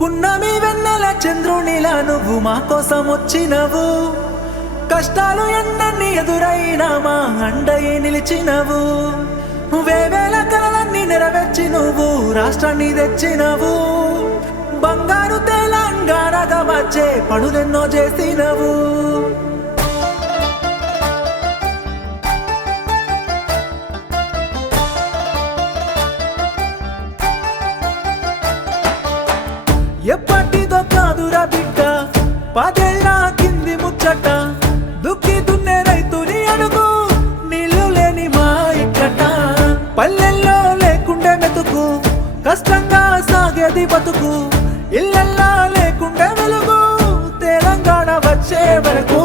పున్నమి వెన్నెల చంద్రునిలా నువ్వు మా కోసం వచ్చినవు. కష్టాలు ఎన్నెన్ని ఎదురైనా మా అండయి నిలిచినవు. వేవేల కలలన్నీ నెరవేర్చి నువ్వు రాష్ట్రాన్ని తెచ్చినవు. బంగారు తెలంగాణగా వచ్చే పనులెన్నో చేసినవు. ఎప్పటిదో కాదురా బిడ్డ పదేళ్ళ కింది ముచ్చట. దుక్కి దున్నే రైతుని అడుగు నీళ్లు లేని మా ఇక్కట. పల్లెల్లో లేకుండే మెతుకు కష్టంగా సాగేది బతుకు. ఇళ్ళల్లా లేకుండే వెలుగు తెలంగాణ వచ్చే వరకు.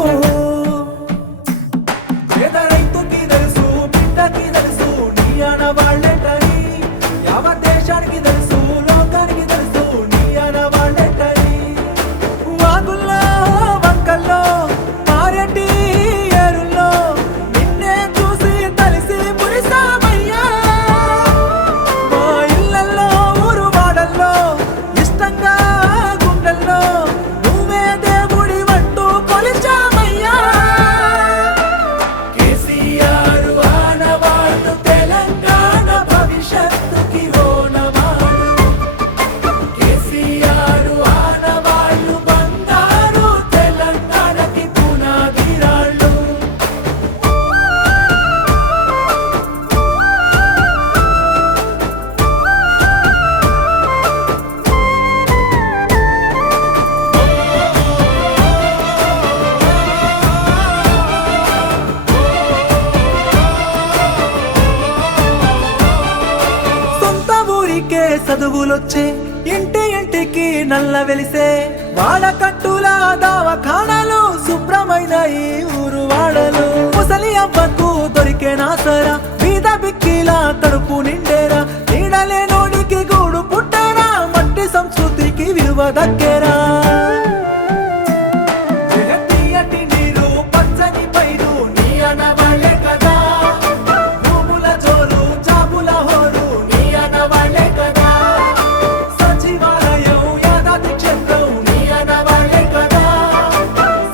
పేద రైతుకి తెలుసు బిడ్డకి తెలుసు నీ ఆనవాళ్ళేంటని. యావత్ దేశానికి తెలుసు లోకానికి తెలుసు నీ ఆనవాళ్ళేంటని. వాగుల్లో వంకల్లో మారేటి ఏరుల్లో నిన్నే చూసి తలిసి మురిసామయ్యా. మా ఇళ్ళల్లో ఊరు వాడల్లో ఇష్టంగా గుండెల్లో నువ్వే దేవుడి వంటూ కొలిచామయ్యా. కేసీఆర్ ఆనవాళ్ళు తెలంగాణ భవిష్యత్తుకి ఓనమాడు. కేసీఆర్ ఆనవాళ్ళు బంగారు తెలంగాణకి పునాదిరాళ్ళు. సొంత ఊరికే చదువులొచ్చే ఇంటి ఇంటికి నల్ల వెలిసే. వాడకట్టుల దవాఖానాలు శుభ్రమైన ఈ ఊరు వాడలు. ముసలి అవ్వకు దొరికే నాసరా బీద బిక్కిలా కడుపు నిండేరా. నీడలే నోడికి గూడు పుట్టేరా మట్టి సంస్కృతికి విలువ దక్కేరా. తీయటి నీరు పచ్చని పైరు నీ అనవాళ్ళే కదా. భూముల జోరు జాబుల హోరు నీ అనవాళ్ళే కదా. సచివాలయం యాదాద్రి క్షేత్రం నీ అనవాళ్ళే కదా.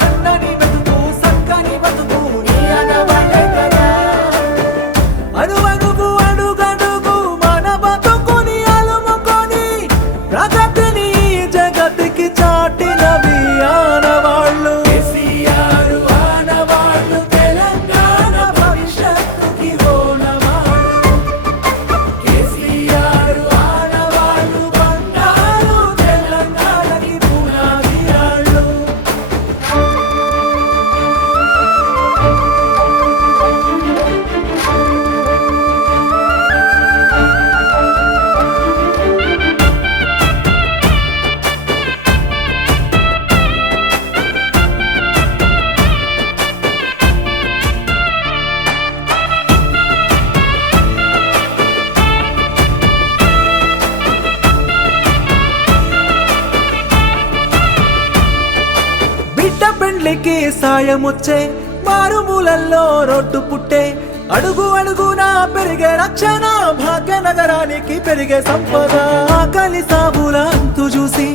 సన్నని బతుకు సక్కని బతుకు నీ అనవాళ్ళే కదా. అణువణువు అడుగడుగు మన బతుకుని అలుముకొని ప్రగతిని జగతికి చాటినవి ఆనవాళ్ళు. కేసీఆర్ ఆనవాళ్ళు తెలంగాణ భవిష్యత్తుకి ఓనమాడు. కేసీఆర్ ఆనవాళ్ళు బంగారు తెలంగాణకి పునాదిరాళ్ళు. బిడ్డ పెండ్లికి సాయమొచ్చే మారుమూలల్లో రోడ్డు పుట్టే. అడుగు అడుగునా పెరిగే రక్షణ భాగ్యనగరానికి పెరిగే సంపద. ఆకలి సాబుల అంతు చూసి